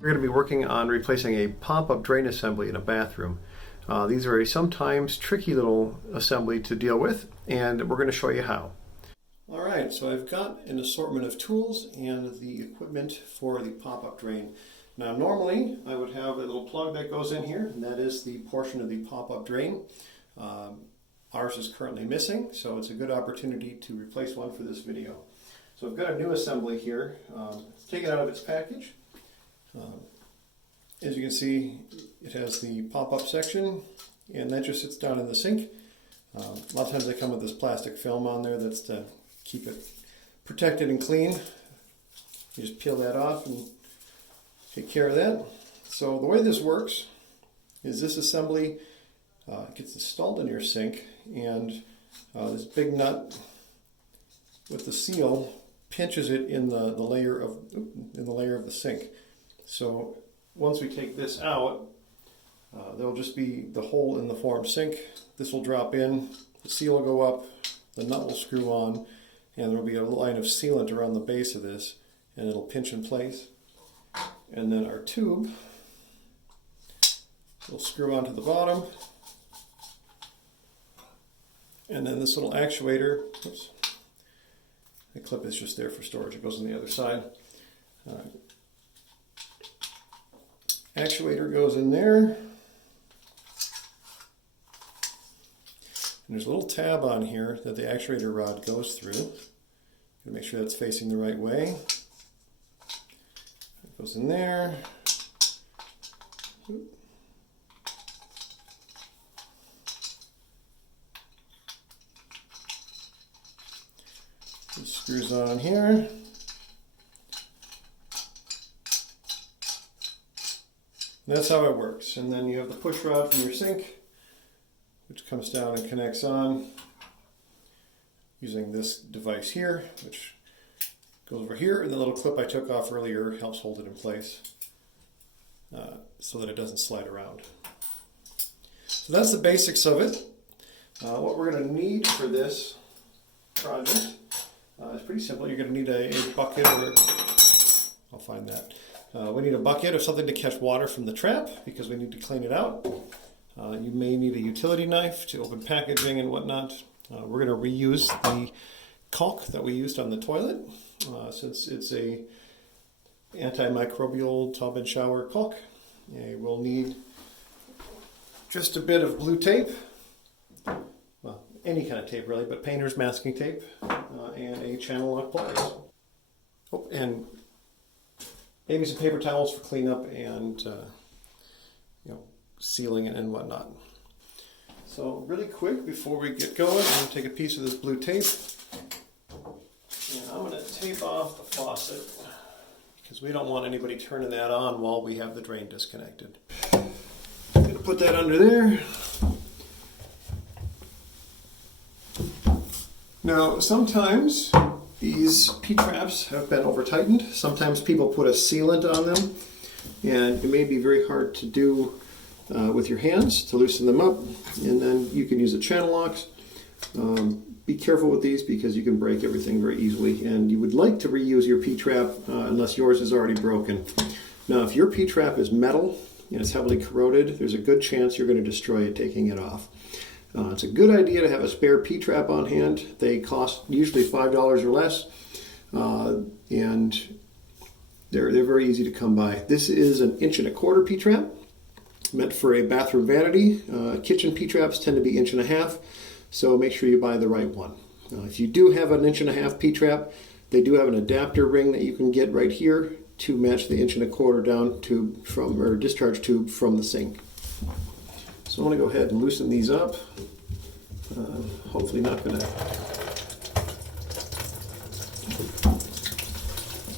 We're going to be working on replacing a pop-up drain assembly in a bathroom. These are a sometimes tricky little assembly to deal with, and we're going to show you how. Alright, so I've got an assortment of tools and the equipment for the pop-up drain. Now normally I would have a little plug that goes in here, and that is the portion of the pop-up drain. Ours is currently missing, so it's a good opportunity to replace one for this video. So I've got a new assembly here. Let's take it out of its package. As you can see, it has the pop-up section, and that just sits down in the sink. A lot of times they come with this plastic film on there that's to keep it protected and clean. You just peel that off and take care of that. So the way this works is this assembly gets installed in your sink, and this big nut with the seal pinches it in the layer of the sink. So once we take this out, there'll just be the hole in the form sink. This will drop in, the seal will go up, the nut will screw on, and there'll be a line of sealant around the base of this, and it'll pinch in place. And then our tube will screw onto the bottom, and then this little actuator, oops, the clip is just there for storage, it goes on the other side. Actuator goes in there, and there's a little tab on here that the actuator rod goes through. Make sure that's facing the right way. It goes in there. It screws on here. That's how it works. And then you have the push rod from your sink, which comes down and connects on using this device here, which goes over here, and the little clip I took off earlier helps hold it in place so that it doesn't slide around. So that's the basics of it. What we're going to need for this project is pretty simple. You're going to need a bucket, or I'll find that. We need a bucket of something to catch water from the trap because we need to clean it out. You may need a utility knife to open packaging and whatnot. We're going to reuse the caulk that we used on the toilet since it's a antimicrobial tub and shower caulk. We'll need just a bit of blue tape, well, any kind of tape really, but painter's masking tape, and a channel lock pliers. Oh, and maybe some paper towels for cleanup and sealing and whatnot. So really quick before we get going, I'm going to take a piece of this blue tape, and I'm going to tape off the faucet because we don't want anybody turning that on while we have the drain disconnected. I'm going to put that under there. Now sometimes these Ptraps have been over tightened. Sometimes people put a sealant on them, and it may be very hard to do with your hands to loosen them up, and then you can use the channel locks. Be careful with these because you can break everything very easily, and you would like to reuse your Ptrap unless yours is already broken. Now if your Ptrap is metal and it's heavily corroded, there's a good chance you're going to destroy it taking it off. It's a good idea to have a spare Ptrap on hand. They cost usually $5 or less, and they're very easy to come by. This is an 1.25" Ptrap, meant for a bathroom vanity. Kitchen Ptraps tend to be 1.5", so make sure you buy the right one. If you do have an 1.5" Ptrap, they do have an adapter ring that you can get right here to match the 1.25" down tube from, or discharge tube from the sink. So I'm going to go ahead and loosen these up. Hopefully not going to.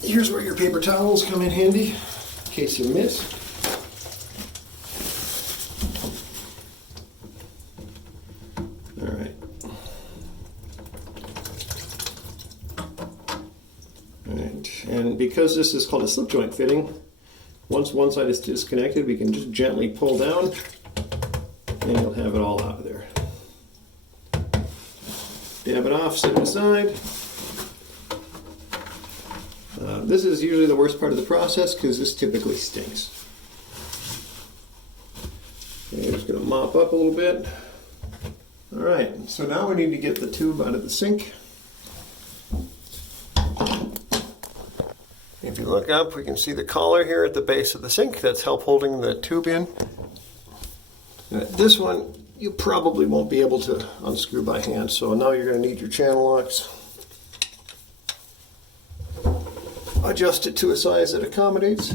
Here's where your paper towels come in handy in case you miss. All right. All right. And because this is called a slip joint fitting, once one side is disconnected, we can just gently pull down, and you'll have it all out of there. Dab it off, set it aside. This is usually the worst part of the process because this typically stinks. Okay, I'm just going to mop up a little bit. All right, so now we need to get the tube out of the sink. If you look up, we can see the collar here at the base of the sink. That's help holding the tube in. This one, you probably won't be able to unscrew by hand, so now you're going to need your channel locks. Adjust it to a size that accommodates.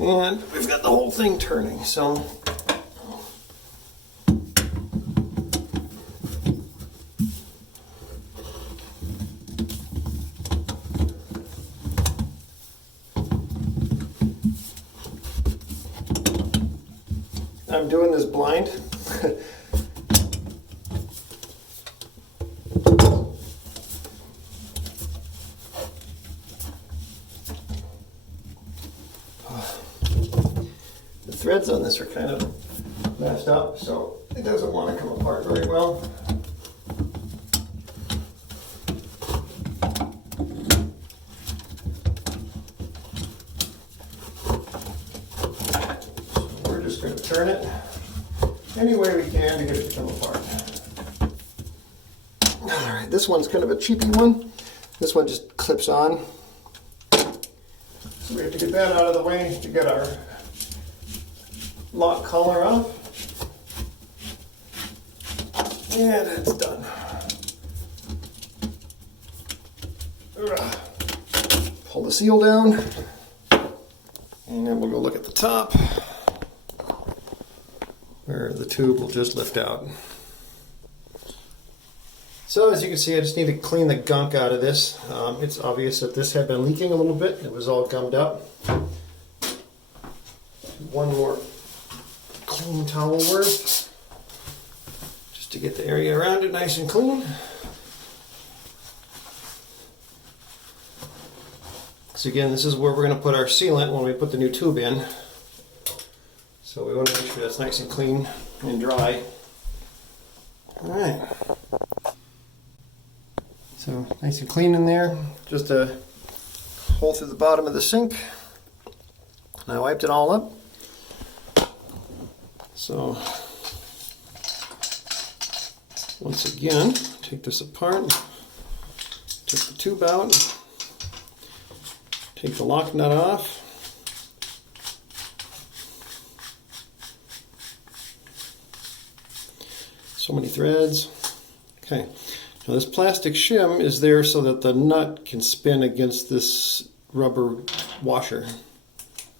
And we've got the whole thing turning, so I'm doing this blind. The threads on this are kind of messed up, so it doesn't want to come apart very well. We're just going to turn it any way we can to get it to come apart. Alright, this one's kind of a cheapy one. This one just clips on. So we have to get that out of the way to get our lock collar off. And it's done. Pull the seal down. And then we'll go look at the top, where the tube will just lift out. So as you can see, I just need to clean the gunk out of this. It's obvious that this had been leaking a little bit. It was all gummed up. One more clean towel worth, just to get the area around it nice and clean. So again, this is where we're going to put our sealant when we put the new tube in. So we want to make sure that's nice and clean and dry. Alright. So nice and clean in there. Just a hole through the bottom of the sink. And I wiped it all up. So once again, take this apart, take the tube out, take the lock nut off. So many threads. Okay, now this plastic shim is there so that the nut can spin against this rubber washer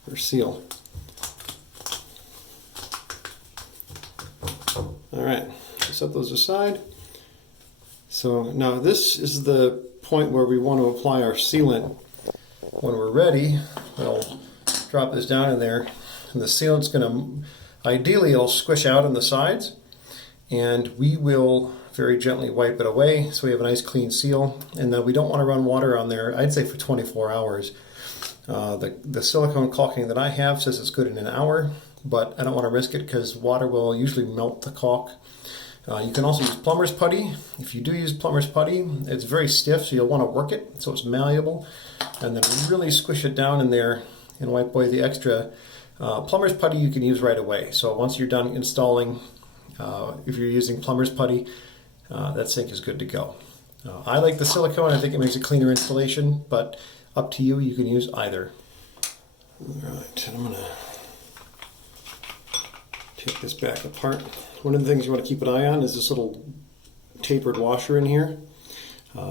or seal. Alright, set those aside. So now this is the point where we want to apply our sealant. When we're ready, I'll drop this down in there, and the sealant's going to, ideally it'll squish out on the sides, and we will very gently wipe it away so we have a nice clean seal. And then we don't want to run water on there, I'd say for 24 hours. The silicone caulking that I have says it's good in an hour, but I don't want to risk it because water will usually melt the caulk. You can also use plumber's putty. If you do use plumber's putty, it's very stiff, so you'll want to work it so it's malleable, and then really squish it down in there and wipe away the extra. Plumber's putty you can use right away. So once you're done installing, if you're using plumber's putty, that sink is good to go. I like the silicone. I think it makes a cleaner installation, but up to you. You can use either. Alright, I'm going to take this back apart. One of the things you want to keep an eye on is this little tapered washer in here.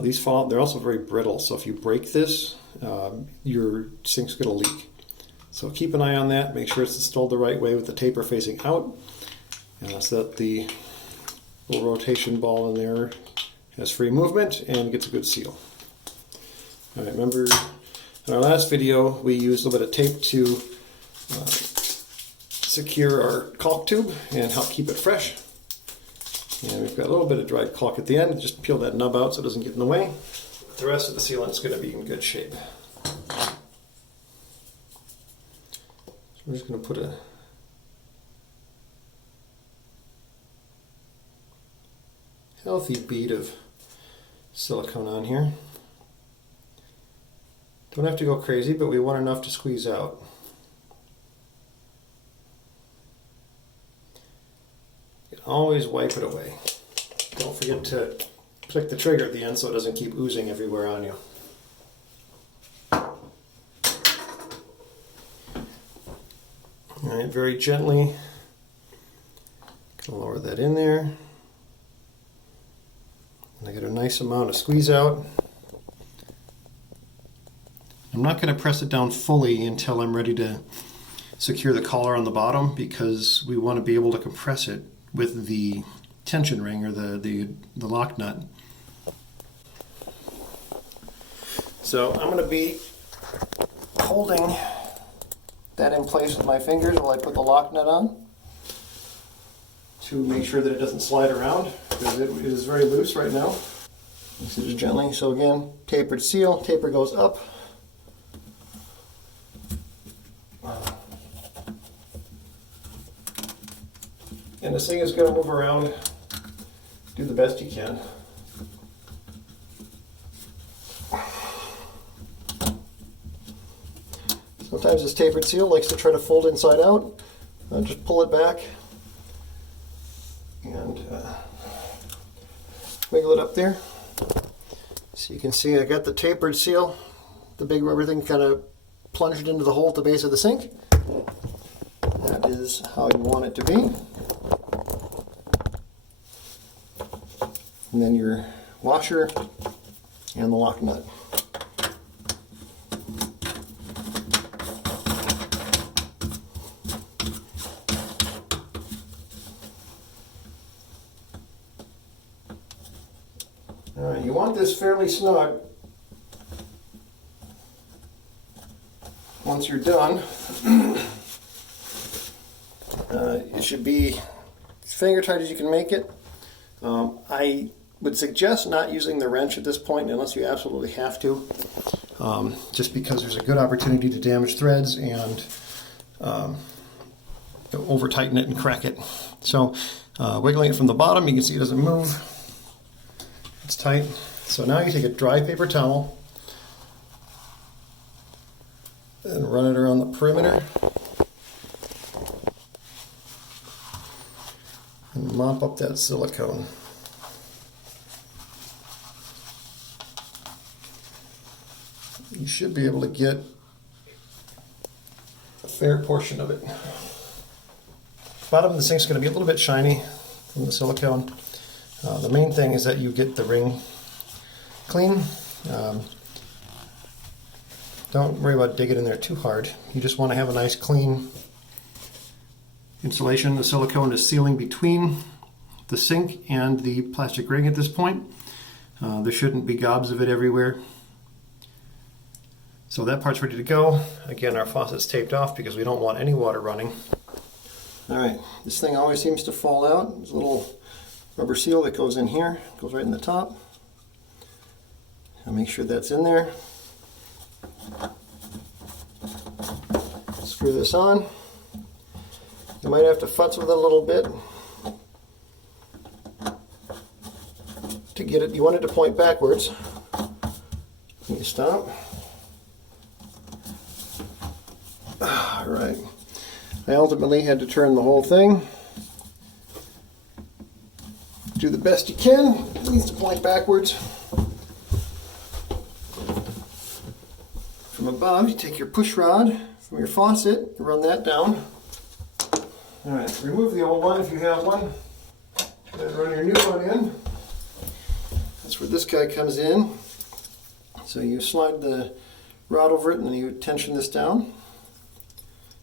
These fall out. They're also very brittle, so if you break this, your sink's going to leak. So keep an eye on that. Make sure it's installed the right way with the taper facing out, so that the little rotation ball in there has free movement and gets a good seal. All right, remember in our last video we used a little bit of tape to secure our caulk tube and help keep it fresh. And we've got a little bit of dried caulk at the end. Just peel that nub out so it doesn't get in the way. The rest of the sealant is going to be in good shape. So we're just going to put a healthy bead of silicone on here. Don't have to go crazy, but we want enough to squeeze out. You can always wipe it away. Don't forget to click the trigger at the end so it doesn't keep oozing everywhere on you. Alright, very gently lower that in there. And I get a nice amount of squeeze out. I'm not going to press it down fully until I'm ready to secure the collar on the bottom, because we want to be able to compress it with the tension ring or the lock nut. So I'm going to be holding that in place with my fingers while I put the lock nut on to make sure that it doesn't slide around, because it is very loose right now. Just gently. So again, tapered seal, taper goes up. And this thing is going to move around. Do the best you can. Sometimes this tapered seal likes to try to fold inside out. Just pull it back and wiggle it up there. So you can see I got the tapered seal, the big rubber thing kind of plunged into the hole at the base of the sink. That is how you want it to be. And then your washer and the lock nut. Alright, you want this fairly snug. Once you're done, it should be as finger tight as you can make it. I would suggest not using the wrench at this point unless you absolutely have to, just because there's a good opportunity to damage threads and over tighten it and crack it. So wiggling it from the bottom, you can see it doesn't move. It's tight. So now you take a dry paper towel and run it around the perimeter and mop up that silicone. You should be able to get a fair portion of it. Bottom of the sink is going to be a little bit shiny from the silicone. The main thing is that you get the ring clean. Don't worry about digging in there too hard. You just want to have a nice clean insulation. The silicone is sealing between the sink and the plastic ring at this point. There shouldn't be gobs of it everywhere. So that part's ready to go. Again, our faucet's taped off because we don't want any water running. Alright, this thing always seems to fall out. There's a little rubber seal that goes in here, goes right in the top. I'll make sure that's in there. Screw this on. You might have to futz with it a little bit to get it. You want it to point backwards. You stop. Alright. I ultimately had to turn the whole thing. Do the best you can. It needs to point backwards. From above, you take your push rod from your faucet and run that down. Alright, remove the old one if you have one. Then run your new one in. That's where this guy comes in. So you slide the rod over it and then you tension this down.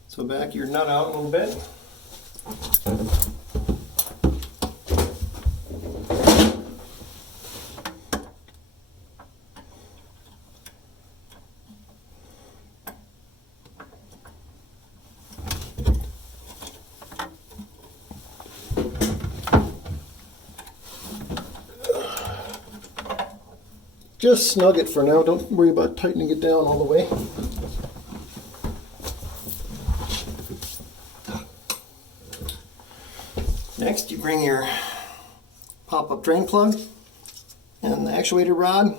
So back your nut out a little bit. Just snug it for now. Don't worry about tightening it down all the way. Next, you bring your pop-up drain plug and the actuator rod.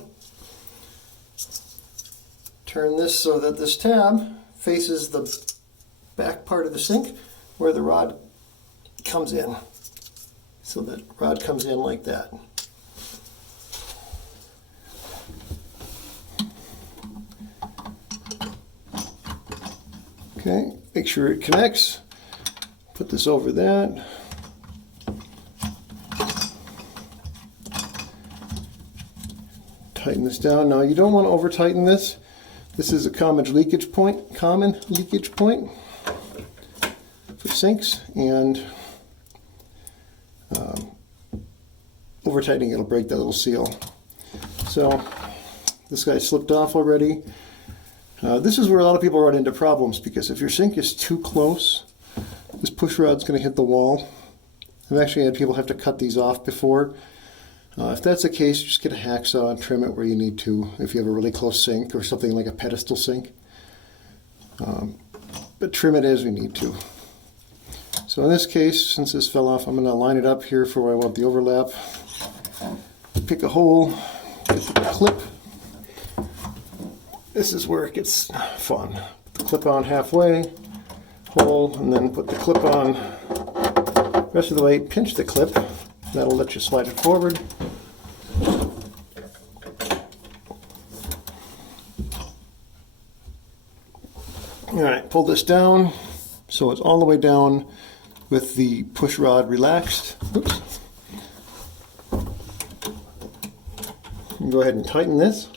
Turn this so that this tab faces the back part of the sink where the rod comes in. So that rod comes in like that. Okay, make sure it connects. Put this over that. Tighten this down. Now you don't want to over tighten this. This is a common leakage point for sinks, and over tightening it'll break that little seal. So this guy slipped off already. This is where a lot of people run into problems, because if your sink is too close, this push rod's going to hit the wall. I've actually had people have to cut these off before. If that's the case, just get a hacksaw and trim it where you need to if you have a really close sink or something like a pedestal sink. But trim it as we need to. So in this case, since this fell off, I'm going to line it up here for where I want the overlap. Pick a hole, get the clip. This is where it gets fun. Put the clip on halfway, hole, and then put the clip on the rest of the way. Pinch the clip. That'll let you slide it forward. Alright, pull this down so it's all the way down with the push rod relaxed. Oops. Go ahead and tighten this.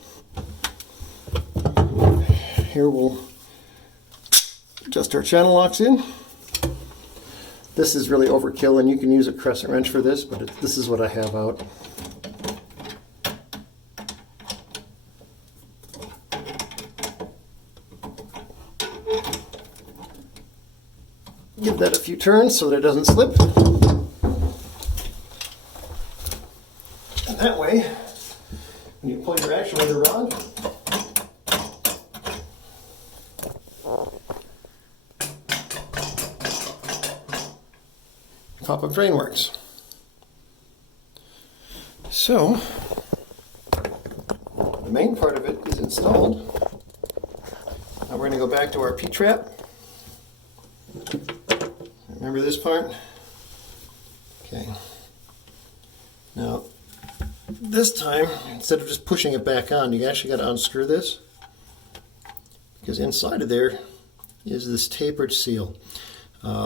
Here we'll adjust our channel locks in. This is really overkill, and you can use a crescent wrench for this, but this is what I have out. Give that a few turns so that it doesn't slip. And that way, when you pull your actuator rod, pop-up drain works. So, the main part of it is installed. Now we're going to go back to our Ptrap. Remember this part? Okay. Now, this time, instead of just pushing it back on, you actually got to unscrew this, because inside of there is this tapered seal.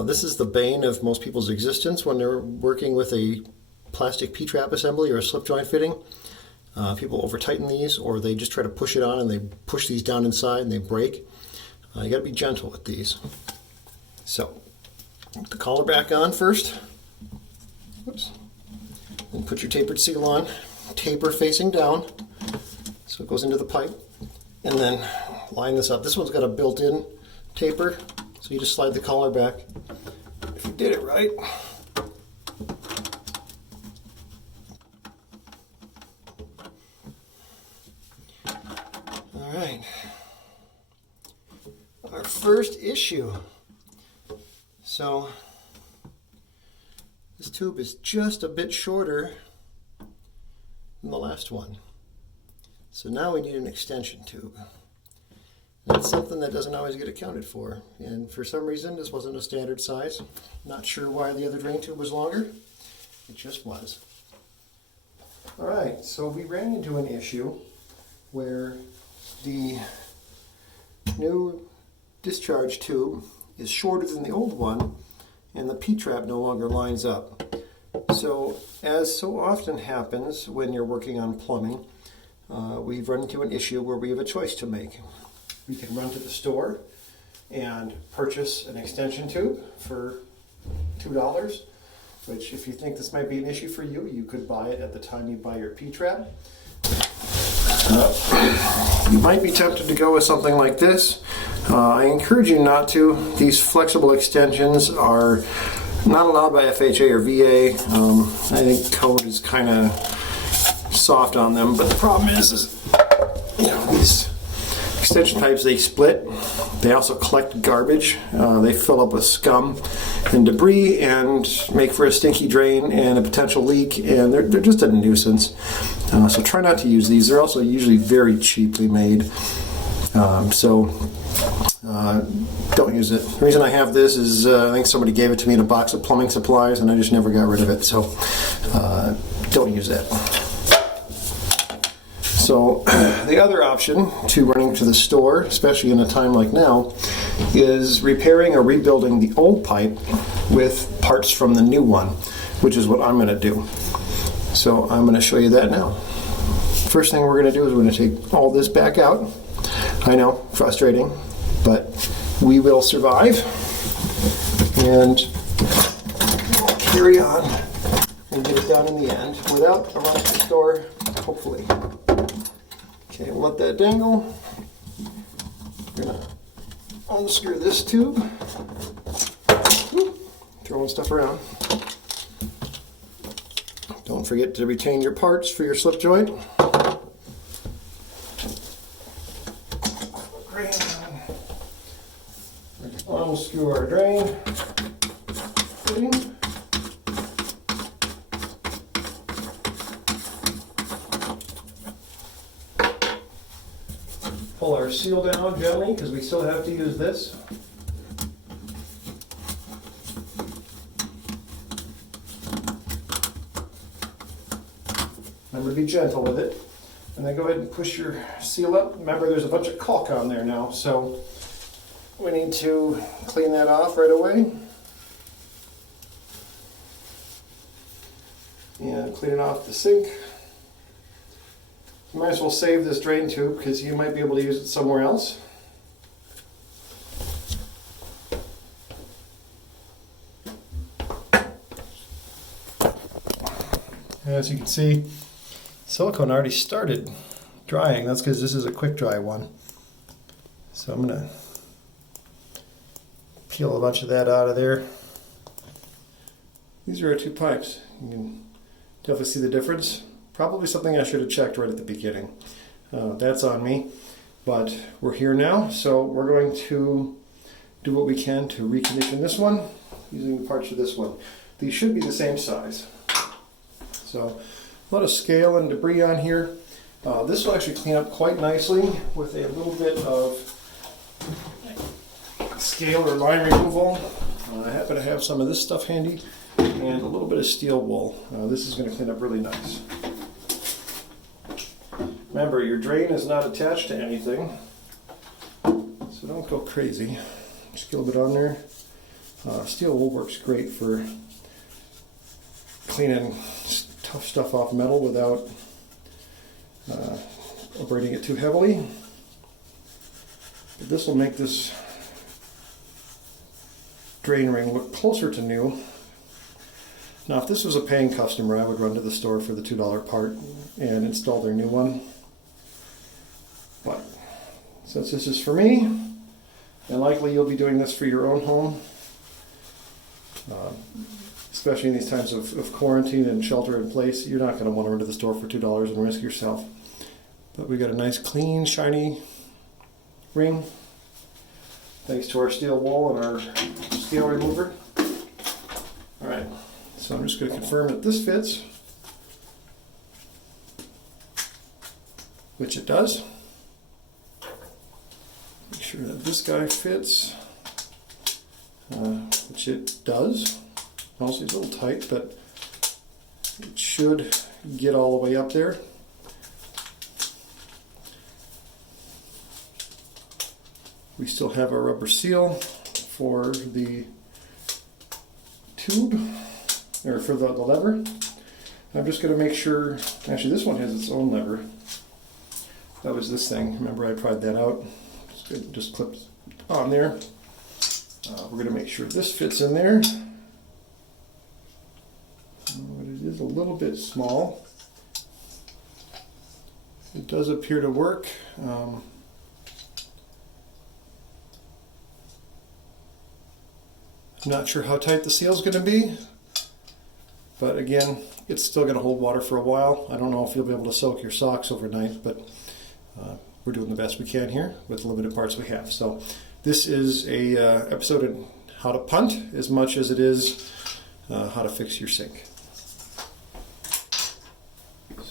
This is the bane of most people's existence when they're working with a plastic Ptrap assembly or a slip joint fitting. People over tighten these, or they just try to push it on and they push these down inside and they break. You got to be gentle with these. So, put the collar back on first. Oops. Then put your tapered seal on, taper facing down so it goes into the pipe, and then line this up. This one's got a built-in taper, so you just slide the collar back. If you did it right, all right. Our first issue. So this tube is just a bit shorter than the last one. So now we need an extension tube. That's something that doesn't always get accounted for. And for some reason, this wasn't a standard size. Not sure why the other drain tube was longer. It just was. All right, so we ran into an issue where the new discharge tube is shorter than the old one, and the Ptrap no longer lines up. So, as so often happens when you're working on plumbing, we've run into an issue where we have a choice to make. We can run to the store and purchase an extension tube for $2, which if you think this might be an issue for you, you could buy it at the time you buy your Ptrap. You might be tempted to go with something like this. I encourage you not to. These flexible extensions are not allowed by FHA or VA. I think code is kind of soft on them, but the problem is you know, these extension pipes, they split. They also collect garbage. They fill up with scum and debris and make for a stinky drain and a potential leak, and they're just a nuisance. So try not to use these. They're also usually very cheaply made. Don't use it. The reason I have this is I think somebody gave it to me in a box of plumbing supplies and I just never got rid of it. So don't use that. So the other option to running to the store, especially in a time like now, is repairing or rebuilding the old pipe with parts from the new one, which is what I'm going to do. So I'm going to show you that now. First thing we're going to do is we're going to take all this back out. I know, frustrating, but we will survive, and we'll carry on and get it done in the end without a run to the store, hopefully. Okay, we'll let that dangle. We're going to unscrew this tube. Throwing stuff around. Don't forget to retain your parts for your slip joint. Unscrew our drain fitting. Pull our seal down gently because we still have to use this. Remember to be gentle with it. And then go ahead and push your seal up. Remember there's a bunch of caulk on there now, so we need to clean that off right away. And clean it off the sink. You might as well save this drain tube because you might be able to use it somewhere else. As you can see, silicone already started drying. That's because this is a quick dry one. So I'm going to peel a bunch of that out of there. These are our two pipes. You can definitely see the difference. Probably something I should have checked right at the beginning. That's on me. But we're here now, so we're going to do what we can to recondition this one using the parts of this one. These should be the same size. So a lot of scale and debris on here. This will actually clean up quite nicely with a little bit of scale or line removal. I happen to have some of this stuff handy and a little bit of steel wool. This is going to clean up really nice. Remember, your drain is not attached to anything, so don't go crazy. Just get a little bit on there. Steel wool works great for cleaning tough stuff off metal without abrading it too heavily. But this will make this drain ring look closer to new. Now if this was a paying customer, I would run to the store for the $2 part and install their new one. But since this is for me, and likely you'll be doing this for your own home, especially in these times of quarantine and shelter in place, you're not going to want to run to the store for $2 and risk yourself. But we got a nice clean, shiny ring, thanks to our steel wool and our scale remover. Alright, so I'm just going to confirm that this fits, which it does. Make sure that this guy fits, which it does. Honestly, it's a little tight, but it should get all the way up there. We still have our rubber seal for the tube, or for the lever. I'm just going to make sure, actually this one has its own lever. That was this thing, remember I pried that out. Just clips on there. We're going to make sure this fits in there. It is a little bit small. It does appear to work. I'm not sure how tight the seal is going to be, but again, it's still going to hold water for a while. I don't know if you'll be able to soak your socks overnight, but we're doing the best we can here with the limited parts we have. So this is a episode on how to punt as much as it is how to fix your sink.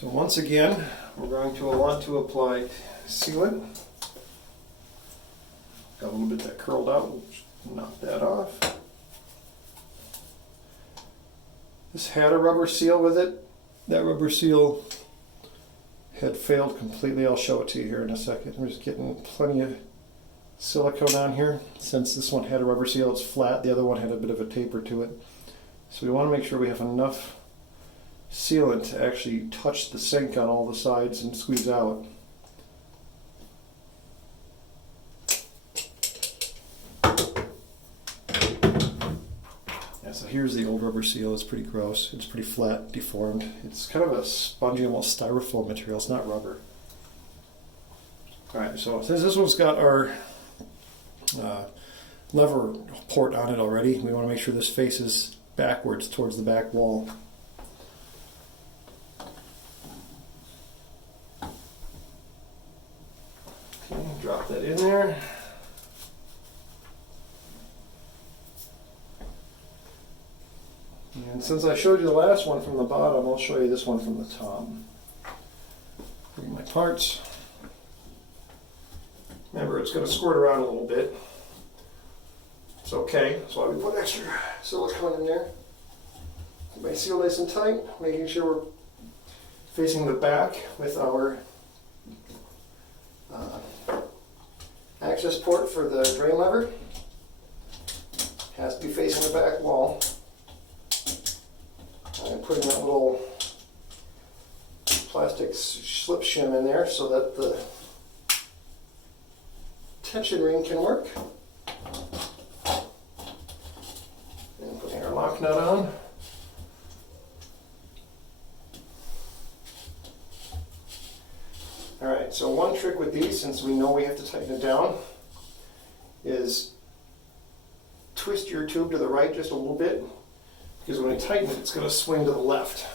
So once again, we're going to want to apply sealant. Got a little bit that curled out, we'll knock that off. This had a rubber seal with it. That rubber seal had failed completely. I'll show it to you here in a second. I'm just getting plenty of silicone on here. Since this one had a rubber seal, it's flat. The other one had a bit of a taper to it. So we want to make sure we have enough sealant to actually touch the sink on all the sides and squeeze out. So here's the old rubber seal. It's pretty gross. It's pretty flat, deformed. It's kind of a spongy, almost styrofoam material. It's not rubber. Alright, so since this one's got our lever port on it already, we want to make sure this faces backwards towards the back wall. Okay, drop that in there. And since I showed you the last one from the bottom, I'll show you this one from the top. Bring my parts. Remember, it's going to squirt around a little bit. It's okay. That's why we put extra silicone in there. Keep my seal nice and tight, making sure we're facing the back with our access port for the drain lever. Has to be facing the back wall. I'm putting that little plastic slip shim in there so that the tension ring can work. And putting our lock nut on. Alright, so one trick with these, since we know we have to tighten it down, is twist your tube to the right just a little bit. Because when I tighten it, it's going to swing to the left.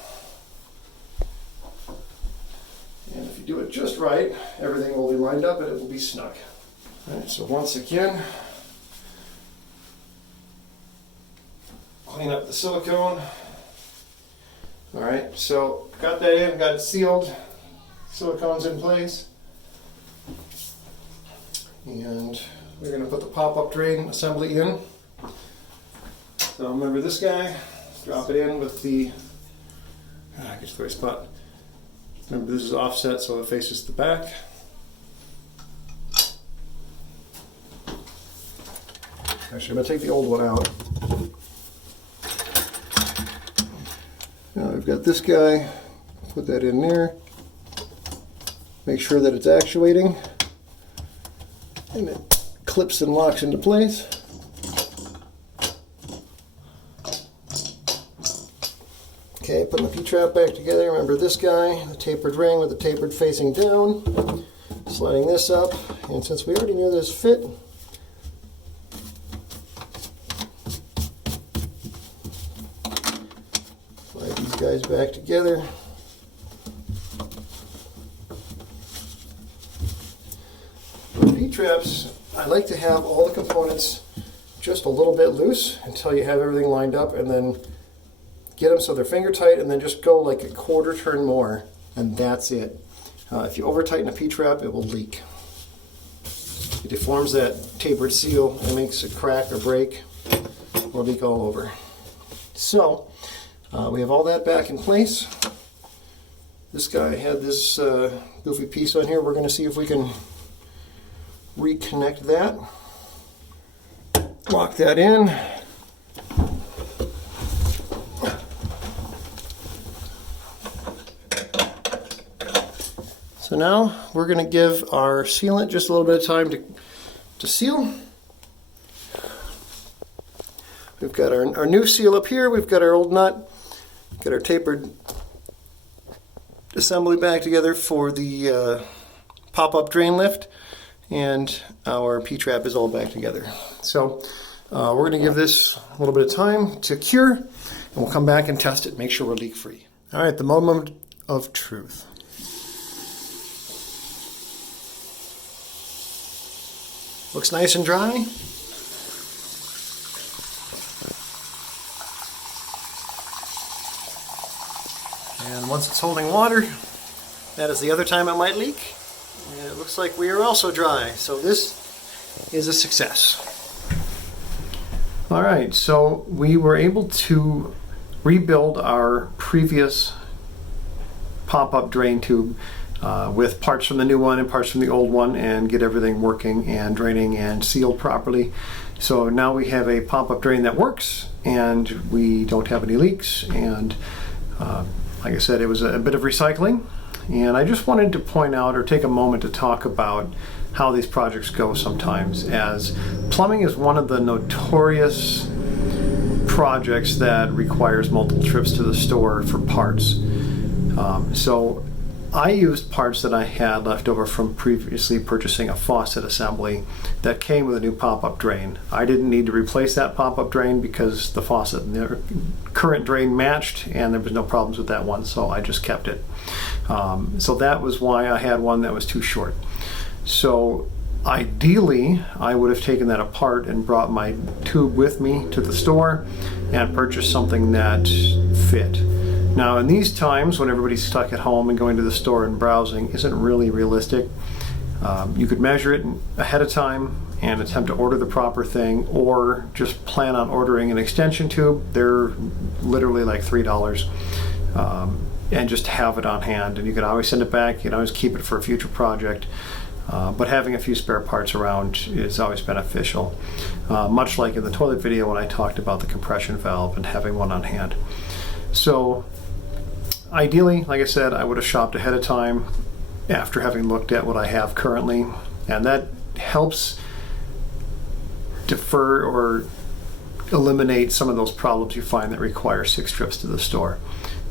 And if you do it just right, everything will be lined up and it will be snug. Alright, so once again, clean up the silicone. Alright, so got that in, got it sealed. Silicone's in place. And we're going to put the pop-up drain assembly in. So remember this guy. Drop it in with the, I guess the right spot. Remember this is offset so it faces the back. Actually, I'm going to take the old one out. Now I've got this guy, put that in there. Make sure that it's actuating. And it clips and locks into place. Okay, putting the Ptrap back together. Remember this guy, the tapered ring with the tapered facing down. Sliding this up, and since we already knew this fit, slide these guys back together. For Ptraps, I like to have all the components just a little bit loose until you have everything lined up, and then get them so they're finger tight, and then just go like a quarter turn more, and that's it. If you over tighten a Ptrap, it will leak. It deforms that tapered seal and makes it crack or break or leak all over. So we have all that back in place. This guy had this goofy piece on here. We're going to see if we can reconnect that. Lock that in. So now we're going to give our sealant just a little bit of time to seal. We've got our new seal up here, we've got our old nut, got our tapered assembly back together for the pop-up drain lift, and our Ptrap is all back together. So we're going to give this a little bit of time to cure, and we'll come back and test it, make sure we're leak-free. All right, the moment of truth. Looks nice and dry. And once it's holding water, That is the other time it might leak. And it looks like we are also dry. So this is a success. All right, so we were able to rebuild our previous pop-up drain tube with parts from the new one and parts from the old one, and get everything working and draining and sealed properly. So now we have a pop-up drain that works, and we don't have any leaks. And like I said, it was a bit of recycling. And I just wanted to point out, or take a moment to talk about, how these projects go sometimes, as plumbing is one of the notorious projects that requires multiple trips to the store for parts. So I used parts that I had left over from previously purchasing a faucet assembly that came with a new pop-up drain. I didn't need to replace that pop-up drain because the faucet and the current drain matched, and there was no problems with that one, so I just kept it. So that was why I had one that was too short. So ideally, I would have taken that apart and brought my tube with me to the store and purchased something that fit. Now, in these times when everybody's stuck at home and going to the store and browsing isn't really realistic, you could measure it ahead of time and attempt to order the proper thing, or just plan on ordering an extension tube. They're literally like $3, and just have it on hand. And you can always send it back, you can always keep it for a future project. But having a few spare parts around is always beneficial. Much like in the toilet video when I talked about the compression valve and having one on hand. So ideally, like I said, I would have shopped ahead of time after having looked at what I have currently, and that helps defer or eliminate some of those problems you find that require 6 trips to the store,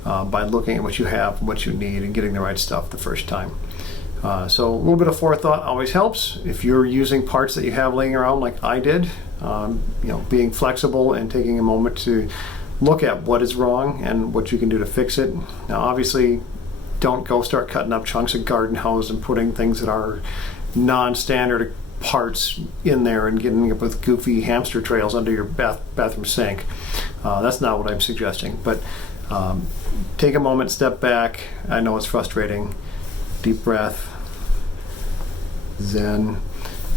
by looking at what you have, what you need, and getting the right stuff the first time. So a little bit of forethought always helps. If you're using parts that you have laying around like I did, being flexible and taking a moment to look at what is wrong and what you can do to fix it. Now obviously, don't go start cutting up chunks of garden hose and putting things that are non-standard parts in there and getting up with goofy hamster trails under your bathroom sink. That's not what I'm suggesting, but take a moment, step back. I know it's frustrating. Deep breath, zen,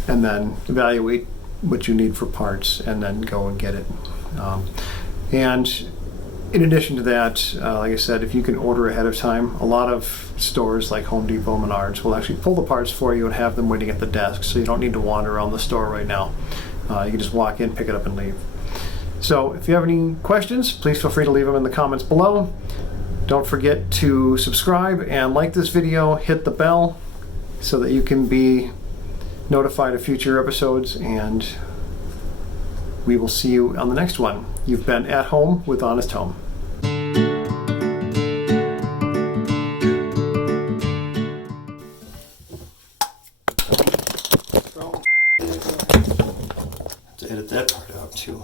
and then evaluate what you need for parts, and then go and get it. And in addition to that, like I said, if you can order ahead of time, a lot of stores like Home Depot, Menards will actually pull the parts for you and have them waiting at the desk, so you don't need to wander around the store right now. You can just walk in, pick it up, and leave. So if you have any questions, please feel free to leave them in the comments below. Don't forget to subscribe and like this video, hit the bell so that you can be notified of future episodes, and we will see you on the next one. You've been At Home with Honest Home. Have to edit that part out too.